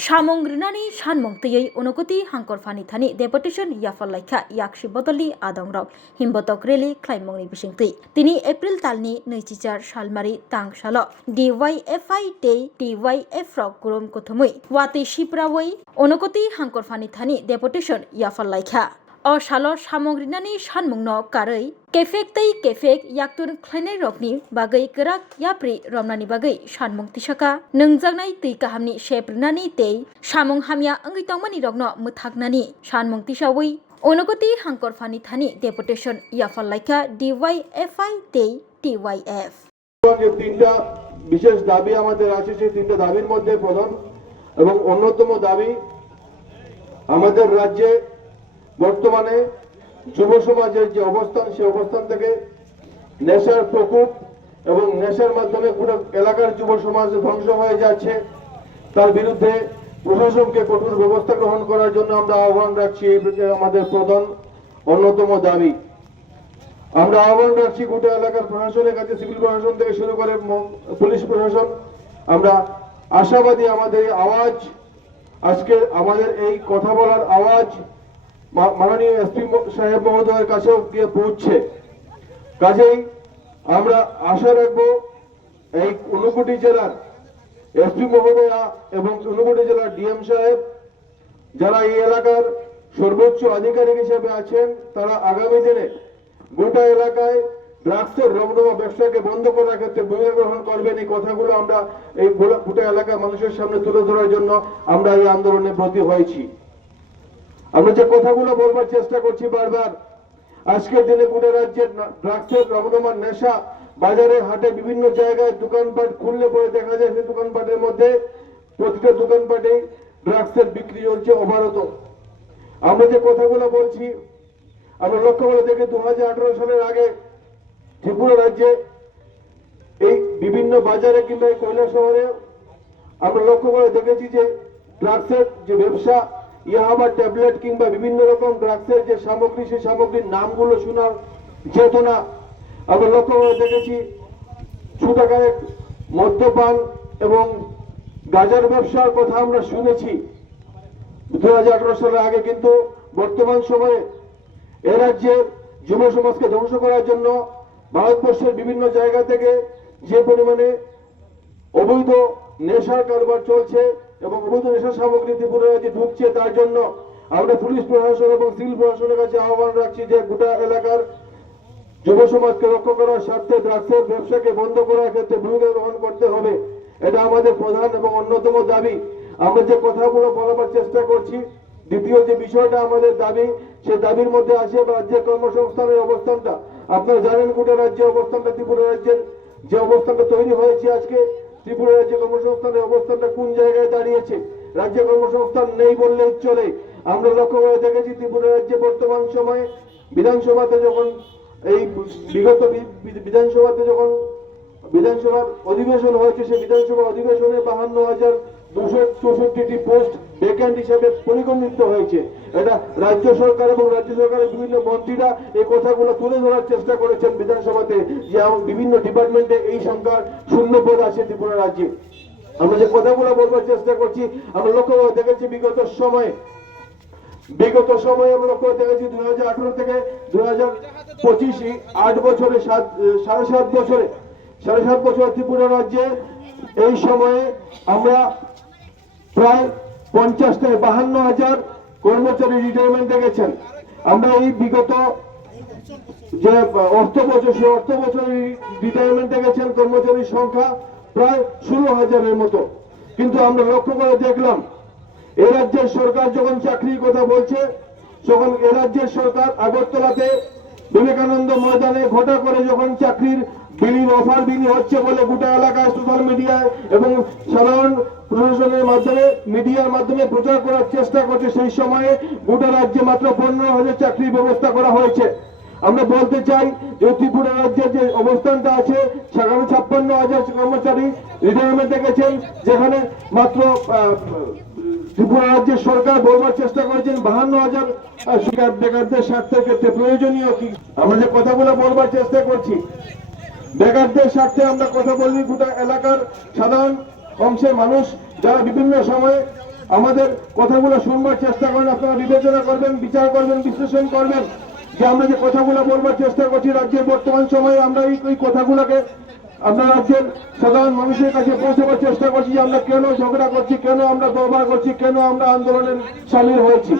Samong rinani shanmong tiyay unogoti hangkor fani thani deputation yafal laikha yakshi botoli adongrok himbotok reli klaimong ni bisingti tini April talni neichichar salmari tang salo DYFI day DYF rok kurum kothumui wati shiprawai unogoti hangkor fani thani deputation yafal laikha o salo samong rinani shanmong no karei kefek tei kefek yaktun khlainai rokni bagai kerak yapri romnani bagai shanmong tisaka nungjangnai tei kahamni sheprinani tei samong hamya angai tongmani rokno muthaknani shanmong tisawi onogoti hangkor fani thani deputation yafal laika DYFI tei TYF যে তিনটা বিশেষ দাবি আমাদের আছে সেই তিনটা দাবির মধ্যে প্রধান এবং অন্যতম দাবি আমাদের রাজ্যে বর্তমানে যুব সমাজের যে অবস্থান সেই অবস্থান থেকে নেশার প্রকোপ এবং নেশার মাধ্যমে পুরো এলাকার যুব সমাজ ধ্বংস হয়ে যাচ্ছে তার বিরুদ্ধে প্রশাসনকে কঠোর ব্যবস্থা গ্রহণ করার জন্য আমরা আহ্বান রাখছি। এই আমাদের প্রধান অন্যতম দাবি। আমরা আহ্বান রাখছি গোটা এলাকার প্রশাসনের কাছে, সিভিল প্রশাসন থেকে শুরু করে পুলিশ প্রশাসন। আমরা আশাবাদী আমাদের আওয়াজ আজকে আমাদের এই কথা বলার আওয়াজ মাননীয় এসপি সাহেব মহোদয়ের কাছেও গিয়ে পৌঁছছে। কাজেই আমরা আশা রাখবো এই ঊনকোটি জেলার এসপি মহোদয়া এবং ঊনকোটি জেলার ডিএম সাহেব যারা এই এলাকার সর্বোচ্চ আধিকারিক হিসেবে আছেন তারা আগামী দিনে গোটা এলাকায় ড্রাগসের রমরমা ব্যবসাকে বন্ধ করার ক্ষেত্রে ভূমিকা গ্রহণ করবেন। এই কথাগুলো আমরা এই গোটা এলাকার মানুষের সামনে তুলে ধরার জন্য আমরা এই আন্দোলনে ব্রতী হয়েছি। আমরা যে কথাগুলো বলবার চেষ্টা করছি বারবার, আজকের দিনে গোটা রাজ্যের ড্রাগসের রমরমা নেশা বাজারে হাটে বিভিন্ন জায়গায় দোকানপাট খুললে পরে দেখা যায় সেই দোকানপাটের মধ্যে প্রতিটা দোকানপাটে ড্রাগসের বিক্রি চলছে অবারত। আমরা যে কথাগুলো বলছি আমরা লক্ষ্য করে দেখি 2018 সালের আগে ত্রিপুরা রাজ্যে এই বিভিন্ন বাজারে কিংবা কৈলাস শহরে আমরা লক্ষ্য করে দেখেছি যে ড্রাগসের যে ব্যবসা, ইয়াবা ট্যাবলেট কিংবা বিভিন্ন রকম ড্রাগসের যে সামগ্রী সেই সামগ্রীর নামগুলো শোনার যেত না। আমরা লক্ষ্য করে দেখেছি ছোটখাটো মদ্যপান এবং গাঁজার ব্যবসার কথা আমরা শুনেছি 2018 সালের আগে। কিন্তু বর্তমান সময়ে এ রাজ্যের যুব সমাজকে ধ্বংস করার জন্য ভারতবর্ষের বিভিন্ন জায়গা থেকে যে পরিমাণে অবৈধ নেশার কারবার চলছে এবং অবৈধ নেশা সামগ্রী ত্রিপুরা রাজ্যে ঢুকছে, তার জন্য আমরা পুলিশ প্রশাসন এবং সিভিল প্রশাসনের কাছে আহ্বান রাখছি যে গোটা এলাকার যুব সমাজকে রক্ষা করার স্বার্থে ড্রাগসের ব্যবসাকে বন্ধ করার ক্ষেত্রে ভূমিকা গ্রহণ করতে হবে। এটা আমাদের প্রধান এবং অন্যতম দাবি। আমরা যে কথাগুলো বলার চেষ্টা করছি, দ্বিতীয় যে বিষয়টা আমাদের দাবি, সে দাবির মধ্যে আছে রাজ্যের কর্মসংস্থানের অবস্থানটা। আপনারা জানেন গোটা রাজ্যের অবস্থানটা, ত্রিপুরা রাজ্যের যে অবস্থানটা তৈরি হয়েছে আজকে, ত্রিপুরা রাজ্যের কর্মসংস্থানের অবস্থানটা কোন জায়গায় দাঁড়িয়েছে। রাজ্যে কর্মসংস্থান নেই বললেই চলে। আমরা লক্ষ্য করে দেখেছি ত্রিপুরা রাজ্যে বর্তমান সময়ে বিধানসভাতে যখন এই বিগত বিধানসভার অধিবেশন হয়েছে, সেই বিধানসভা অধিবেশনে 52,264টি পোস্ট ভ্যাকেন্ট হিসেবে পরিগণিত হয়েছে। এটা রাজ্য সরকার এবং রাজ্য সরকারের বিভিন্ন মন্ত্রীরা এই কথাগুলো তুলে ধরার চেষ্টা করেছেন বিধানসভাতে যে বিভিন্ন ডিপার্টমেন্টে এই সংখ্যার শূন্য পদ আছে ত্রিপুরা রাজ্যে। আমরা যে কথাগুলো বলবার চেষ্টা করছি, আমরা লক্ষ্য করে দেখেছি বিগত সময়ে আমরা লক্ষ্য করে দেখেছি 2018 থেকে 2025 8 বছরে সাড়ে সাত বছর ত্রিপুরা রাজ্যে এই সময়ে আমরা প্রায় 52,000 কর্মচারী রিটায়ারমেন্ট দেখেছেন। আমরা এই বিগত যে অর্থ বছর সেই অর্থ বছরে রিটায়ারমেন্ট দেখেছেন কর্মচারীর সংখ্যা প্রায় 16,000-এর মতো। কিন্তু আমরা লক্ষ্য করে দেখলাম এ রাজ্যের সরকার যখন চাকরির কথা বলছে, তখন এ রাজ্যের সরকার আগরতলাতে বিবেকানন্দ ময়দানে ঘটা করে যখন চাকরির অফার বিলি হচ্ছে বলে গোটা এলাকায় সোশ্যাল মিডিয়ায় এবং সাধারণ প্রশাসনের মাধ্যমে মিডিয়ার মাধ্যমে প্রচার করার চেষ্টা করছে, সেই সময়ে গোটা রাজ্যে মাত্র 15,000 চাকরির ব্যবস্থা করা হয়েছে। আমরা বলতে চাই যে ত্রিপুরা রাজ্যের যে অবস্থানটা আছে সেখানে 56,000 কর্মচারী রিটায়ারমেন্ট দেখেছেন, যেখানে মাত্র ত্রিপুরা রাজ্যের সরকার বলবার চেষ্টা করেছেন 52,000 বেকারদের স্বার্থের ক্ষেত্রে প্রয়োজনীয় কি। আমরা যে কথাগুলো বলবার চেষ্টা করছি বেকারদের স্বার্থে আমরা কথা বলি গোটা এলাকার সাধারণ অংশের মানুষ যারা বিভিন্ন সময়ে আমাদের কথাগুলো শুনবার চেষ্টা করেন, আপনারা বিবেচনা করবেন, বিচার করবেন, বিশ্লেষণ করবেন যে আমরা যে কথাগুলো বলবার চেষ্টা করছি রাজ্যের বর্তমান সময়ে আমরা এই কথাগুলোকে আমরা রাজ্যের সাধারণ মানুষের কাছে পৌঁছাবার চেষ্টা করছি যে আমরা কেন ঝগড়া করছি, কেন আমরা দরবার করছি, কেন আমরা আন্দোলনে সামিল হয়েছি।